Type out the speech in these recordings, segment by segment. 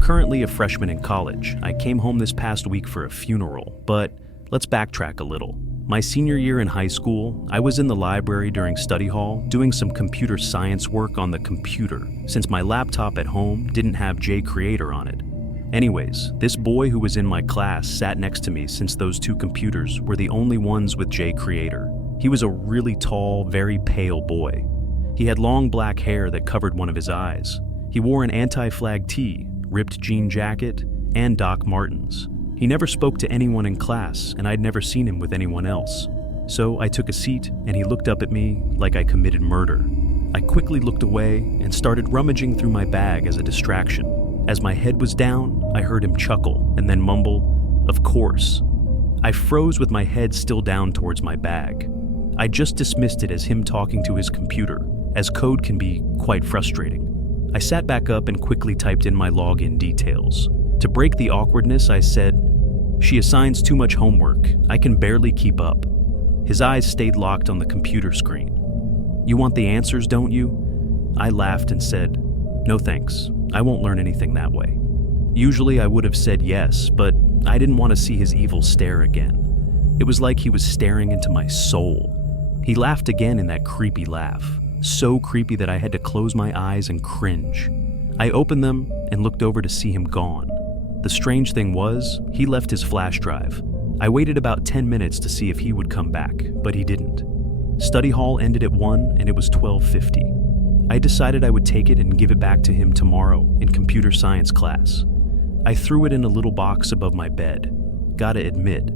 currently a freshman in college. I came home this past week for a funeral, but let's backtrack a little. My senior year in high school, I was in the library during study hall doing some computer science work on the computer, since my laptop at home didn't have JCreator on it. Anyways, this boy who was in my class sat next to me since those two computers were the only ones with JCreator. He was a really tall, very pale boy. He had long black hair that covered one of his eyes. He wore an anti-flag tee, ripped jean jacket, and Doc Martens. He never spoke to anyone in class, and I'd never seen him with anyone else. So I took a seat, and he looked up at me like I committed murder. I quickly looked away and started rummaging through my bag as a distraction. As my head was down, I heard him chuckle and then mumble, "Of course." I froze with my head still down towards my bag. I just dismissed it as him talking to his computer, as code can be quite frustrating. I sat back up and quickly typed in my login details. To break the awkwardness, I said, "She assigns too much homework. I can barely keep up." His eyes stayed locked on the computer screen. "You want the answers, don't you?" I laughed and said, "No thanks. I won't learn anything that way." Usually I would have said yes, but I didn't want to see his evil stare again. It was like he was staring into my soul. He laughed again in that creepy laugh, so creepy that I had to close my eyes and cringe. I opened them and looked over to see him gone. The strange thing was, he left his flash drive. I waited about 10 minutes to see if he would come back, but he didn't. Study hall ended at 1 and it was 12:50. I decided I would take it and give it back to him tomorrow in computer science class. I threw it in a little box above my bed. Gotta admit,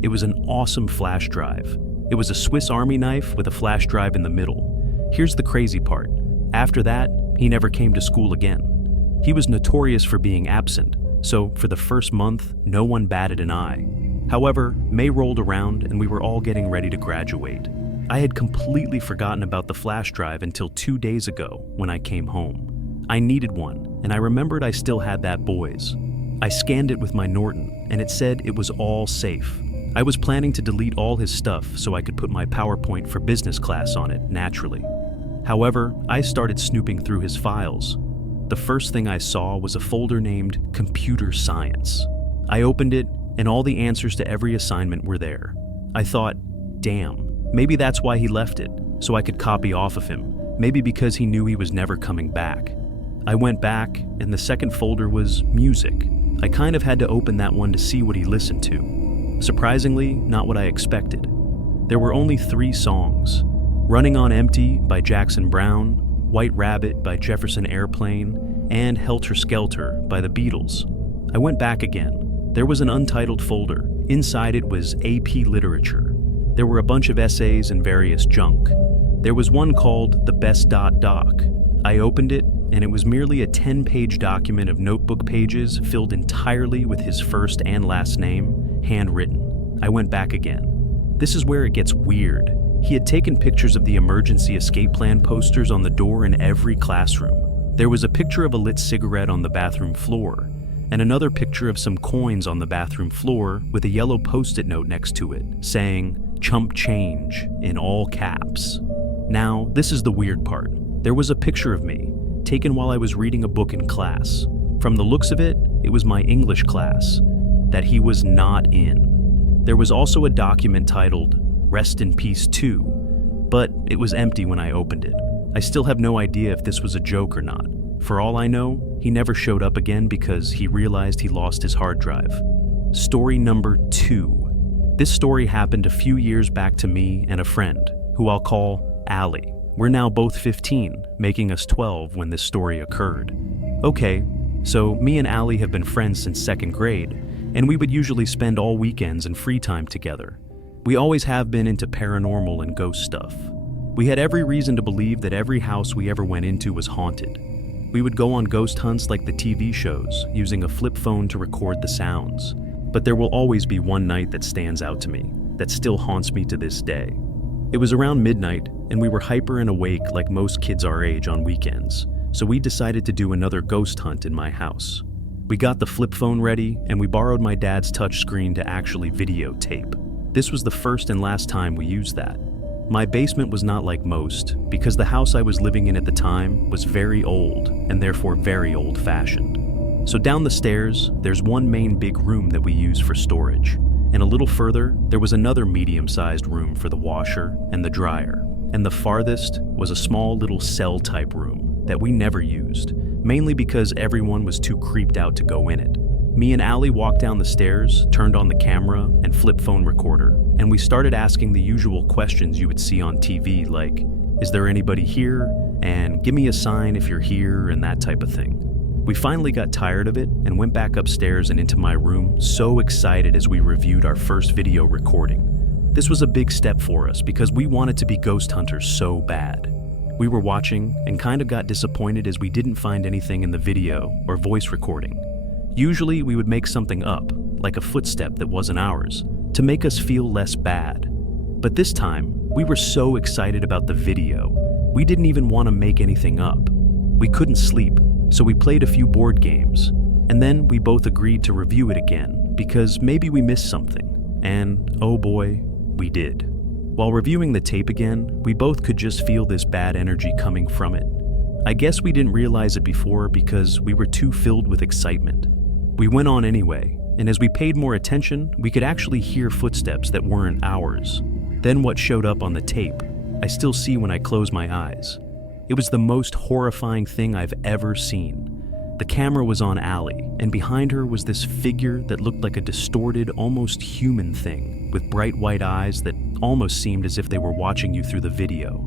it was an awesome flash drive. It was a Swiss Army knife with a flash drive in the middle. Here's the crazy part. After that, he never came to school again. He was notorious for being absent, so for the first month, no one batted an eye. However, May rolled around and we were all getting ready to graduate. I had completely forgotten about the flash drive until 2 days ago when I came home. I needed one, and I remembered I still had that boy's. I scanned it with my Norton, and it said it was all safe. I was planning to delete all his stuff so I could put my PowerPoint for business class on it naturally. However, I started snooping through his files. The first thing I saw was a folder named Computer Science. I opened it, and all the answers to every assignment were there. I thought, damn, maybe that's why he left it, so I could copy off of him, maybe because he knew he was never coming back. I went back, and the second folder was music. I kind of had to open that one to see what he listened to. Surprisingly, not what I expected. There were only 3 songs: Running on Empty by Jackson Browne, White Rabbit by Jefferson Airplane, and Helter Skelter by the Beatles. I went back again. There was an untitled folder. Inside it was AP Literature. There were a bunch of essays and various junk. There was one called The Best Doc. I opened it, and it was merely a 10-page document of notebook pages filled entirely with his first and last name, handwritten. I went back again. This is where it gets weird. He had taken pictures of the emergency escape plan posters on the door in every classroom. There was a picture of a lit cigarette on the bathroom floor, and another picture of some coins on the bathroom floor with a yellow post-it note next to it, saying, "Chump change," in all caps. Now, this is the weird part. There was a picture of me, taken while I was reading a book in class. From the looks of it, it was my English class, that he was not in. There was also a document titled, Rest in Peace 2, but it was empty when I opened it. I still have no idea if this was a joke or not. For all I know, he never showed up again because he realized he lost his hard drive. Story number 2. This story happened a few years back to me and a friend, who I'll call Allie. We're now both 15, making us 12 when this story occurred. Okay, so me and Allie have been friends since 2nd grade, and we would usually spend all weekends and free time together. We always have been into paranormal and ghost stuff. We had every reason to believe that every house we ever went into was haunted. We would go on ghost hunts like the TV shows, using a flip phone to record the sounds. But there will always be one night that stands out to me, that still haunts me to this day. It was around midnight, and we were hyper and awake like most kids our age on weekends, so we decided to do another ghost hunt in my house. We got the flip phone ready, and we borrowed my dad's touchscreen to actually videotape. This was the first and last time we used that. My basement was not like most, because the house I was living in at the time was very old, and therefore very old-fashioned. So down the stairs, there's one main big room that we use for storage. And a little further, there was another medium-sized room for the washer and the dryer. And the farthest was a small little cell-type room that we never used, mainly because everyone was too creeped out to go in it. Me and Allie walked down the stairs, turned on the camera and flip phone recorder, and we started asking the usual questions you would see on TV, like, is there anybody here? And give me a sign if you're here, and that type of thing. We finally got tired of it and went back upstairs and into my room, so excited as we reviewed our first video recording. This was a big step for us because we wanted to be ghost hunters so bad. We were watching and kind of got disappointed as we didn't find anything in the video or voice recording. Usually we would make something up, like a footstep that wasn't ours, to make us feel less bad. But this time, we were so excited about the video, we didn't even want to make anything up. We couldn't sleep, so we played a few board games, and then we both agreed to review it again, because maybe we missed something. And oh boy, we did. While reviewing the tape again, we both could just feel this bad energy coming from it. I guess we didn't realize it before because we were too filled with excitement. We went on anyway, and as we paid more attention, we could actually hear footsteps that weren't ours. Then what showed up on the tape, I still see when I close my eyes. It was the most horrifying thing I've ever seen. The camera was on Allie, and behind her was this figure that looked like a distorted, almost human thing, with bright white eyes that almost seemed as if they were watching you through the video.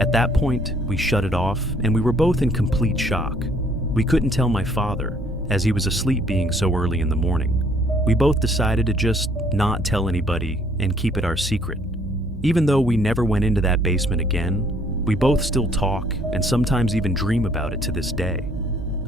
At that point, we shut it off, and we were both in complete shock. We couldn't tell my father, as he was asleep being so early in the morning. We both decided to just not tell anybody and keep it our secret. Even though we never went into that basement again, we both still talk and sometimes even dream about it to this day.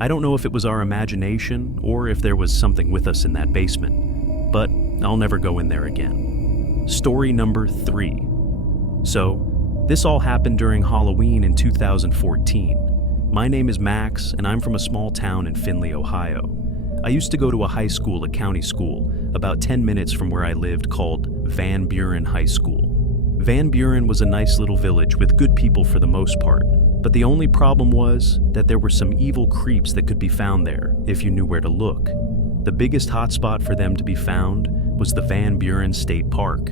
I don't know if it was our imagination or if there was something with us in that basement, but I'll never go in there again. Story number 3. So, this all happened during Halloween in 2014. My name is Max, and I'm from a small town in Findlay, Ohio. I used to go to a high school, a county school, about 10 minutes from where I lived called Van Buren High School. Van Buren was a nice little village with good people for the most part, but the only problem was that there were some evil creeps that could be found there if you knew where to look. The biggest hotspot for them to be found was the Van Buren State Park.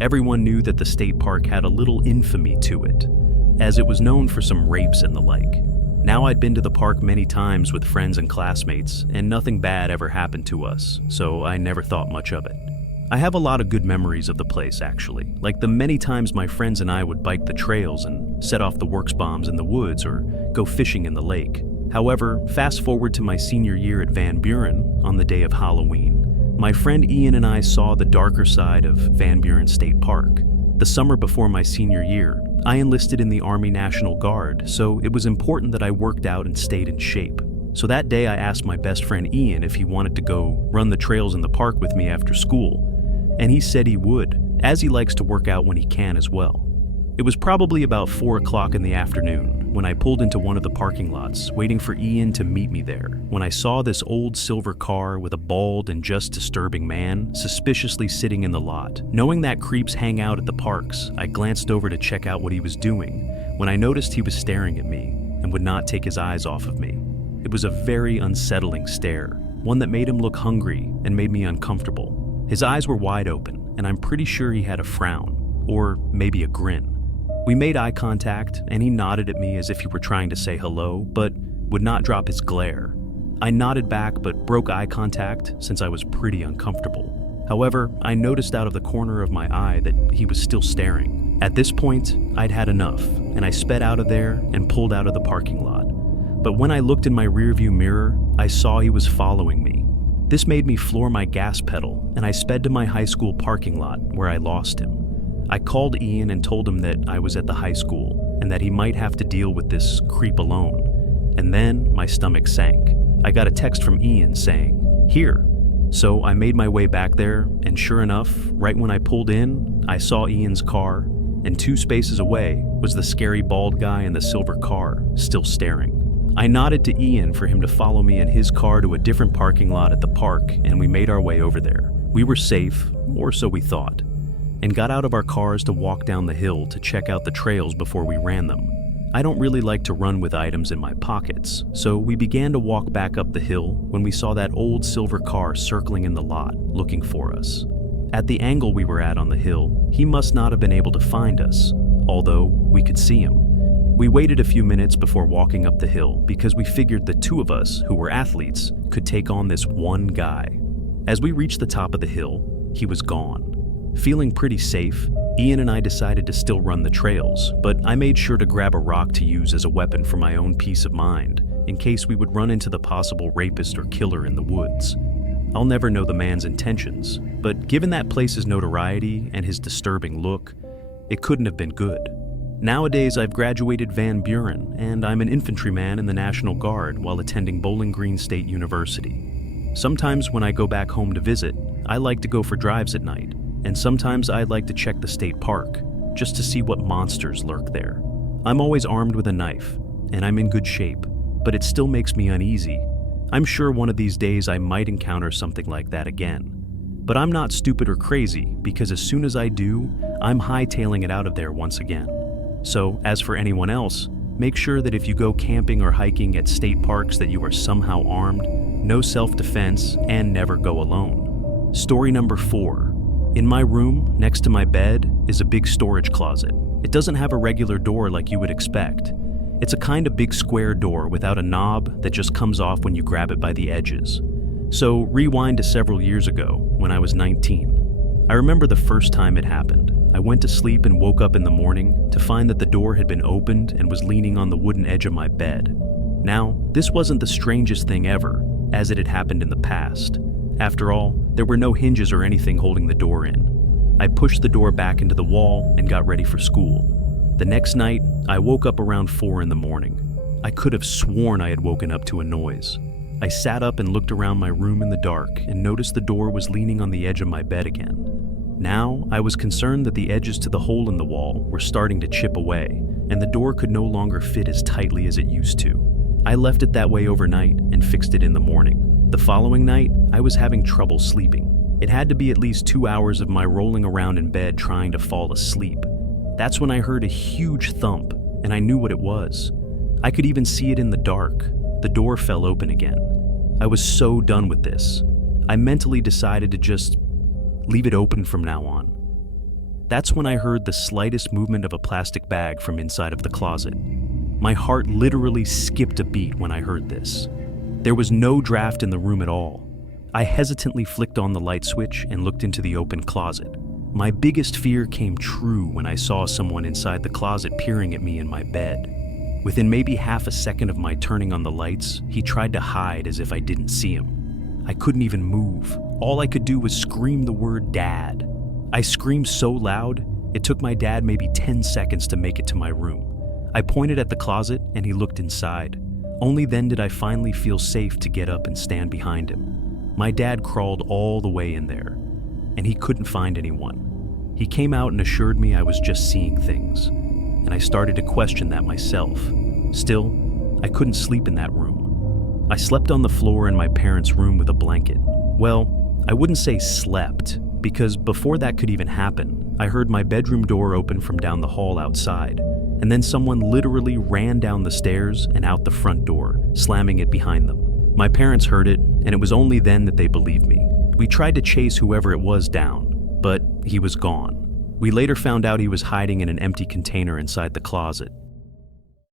Everyone knew that the state park had a little infamy to it, as it was known for some rapes and the like. Now I'd been to the park many times with friends and classmates, and nothing bad ever happened to us, so I never thought much of it. I have a lot of good memories of the place, actually, like the many times my friends and I would bike the trails and set off the works bombs in the woods or go fishing in the lake. However, fast forward to my senior year at Van Buren on the day of Halloween, my friend Ian and I saw the darker side of Van Buren State Park. The summer before my senior year, I enlisted in the Army National Guard, so it was important that I worked out and stayed in shape. So that day I asked my best friend Ian if he wanted to go run the trails in the park with me after school, and he said he would, as he likes to work out when he can as well. It was probably about 4 o'clock in the afternoon when I pulled into one of the parking lots, waiting for Ian to meet me there, when I saw this old silver car with a bald and just disturbing man suspiciously sitting in the lot. Knowing that creeps hang out at the parks, I glanced over to check out what he was doing, when I noticed he was staring at me and would not take his eyes off of me. It was a very unsettling stare, one that made him look hungry and made me uncomfortable. His eyes were wide open, and I'm pretty sure he had a frown, or maybe a grin. We made eye contact, and he nodded at me as if he were trying to say hello, but would not drop his glare. I nodded back but broke eye contact since I was pretty uncomfortable. However, I noticed out of the corner of my eye that he was still staring. At this point, I'd had enough, and I sped out of there and pulled out of the parking lot. But when I looked in my rearview mirror, I saw he was following me. This made me floor my gas pedal, and I sped to my high school parking lot where I lost him. I called Ian and told him that I was at the high school and that he might have to deal with this creep alone. And then my stomach sank. I got a text from Ian saying, "Here." So I made my way back there, and sure enough, right when I pulled in, I saw Ian's car, and 2 spaces away was the scary bald guy in the silver car, still staring. I nodded to Ian for him to follow me in his car to a different parking lot at the park, and we made our way over there. We were safe, or so we thought, and got out of our cars to walk down the hill to check out the trails before we ran them. I don't really like to run with items in my pockets, so we began to walk back up the hill when we saw that old silver car circling in the lot, looking for us. At the angle we were at on the hill, he must not have been able to find us, although we could see him. We waited a few minutes before walking up the hill because we figured the two of us, who were athletes, could take on this one guy. As we reached the top of the hill, he was gone. Feeling pretty safe, Ian and I decided to still run the trails, but I made sure to grab a rock to use as a weapon for my own peace of mind, in case we would run into the possible rapist or killer in the woods. I'll never know the man's intentions, but given that place's notoriety and his disturbing look, it couldn't have been good. Nowadays, I've graduated Van Buren, and I'm an infantryman in the National Guard while attending Bowling Green State University. Sometimes when I go back home to visit, I like to go for drives at night, and sometimes I like to check the state park, just to see what monsters lurk there. I'm always armed with a knife, and I'm in good shape, but it still makes me uneasy. I'm sure one of these days I might encounter something like that again. But I'm not stupid or crazy, because as soon as I do, I'm hightailing it out of there once again. So, as for anyone else, make sure that if you go camping or hiking at state parks that you are somehow armed, no self-defense, and never go alone. Story number 4. In my room, next to my bed, is a big storage closet. It doesn't have a regular door like you would expect. It's a kind of big square door without a knob that just comes off when you grab it by the edges. So rewind to several years ago, when I was 19. I remember the first time it happened. I went to sleep and woke up in the morning to find that the door had been opened and was leaning on the wooden edge of my bed. Now, this wasn't the strangest thing ever, as it had happened in the past. After all, there were no hinges or anything holding the door in. I pushed the door back into the wall and got ready for school. The next night, I woke up around 4 in the morning. I could have sworn I had woken up to a noise. I sat up and looked around my room in the dark and noticed the door was leaning on the edge of my bed again. Now, I was concerned that the edges to the hole in the wall were starting to chip away, and the door could no longer fit as tightly as it used to. I left it that way overnight and fixed it in the morning. The following night, I was having trouble sleeping. It had to be at least 2 hours of my rolling around in bed trying to fall asleep. That's when I heard a huge thump, and I knew what it was. I could even see it in the dark. The door fell open again. I was so done with this. I mentally decided to just leave it open from now on. That's when I heard the slightest movement of a plastic bag from inside of the closet. My heart literally skipped a beat when I heard this. There was no draft in the room at all. I hesitantly flicked on the light switch and looked into the open closet. My biggest fear came true when I saw someone inside the closet peering at me in my bed. Within maybe half a second of my turning on the lights, he tried to hide as if I didn't see him. I couldn't even move. All I could do was scream the word "Dad." I screamed so loud, it took my dad maybe 10 seconds to make it to my room. I pointed at the closet and he looked inside. Only then did I finally feel safe to get up and stand behind him. My dad crawled all the way in there, and he couldn't find anyone. He came out and assured me I was just seeing things, and I started to question that myself. Still, I couldn't sleep in that room. I slept on the floor in my parents' room with a blanket. Well, I wouldn't say slept, because before that could even happen, I heard my bedroom door open from down the hall outside, and then someone literally ran down the stairs and out the front door, slamming it behind them. My parents heard it, and it was only then that they believed me. We tried to chase whoever it was down, but he was gone. We later found out he was hiding in an empty container inside the closet.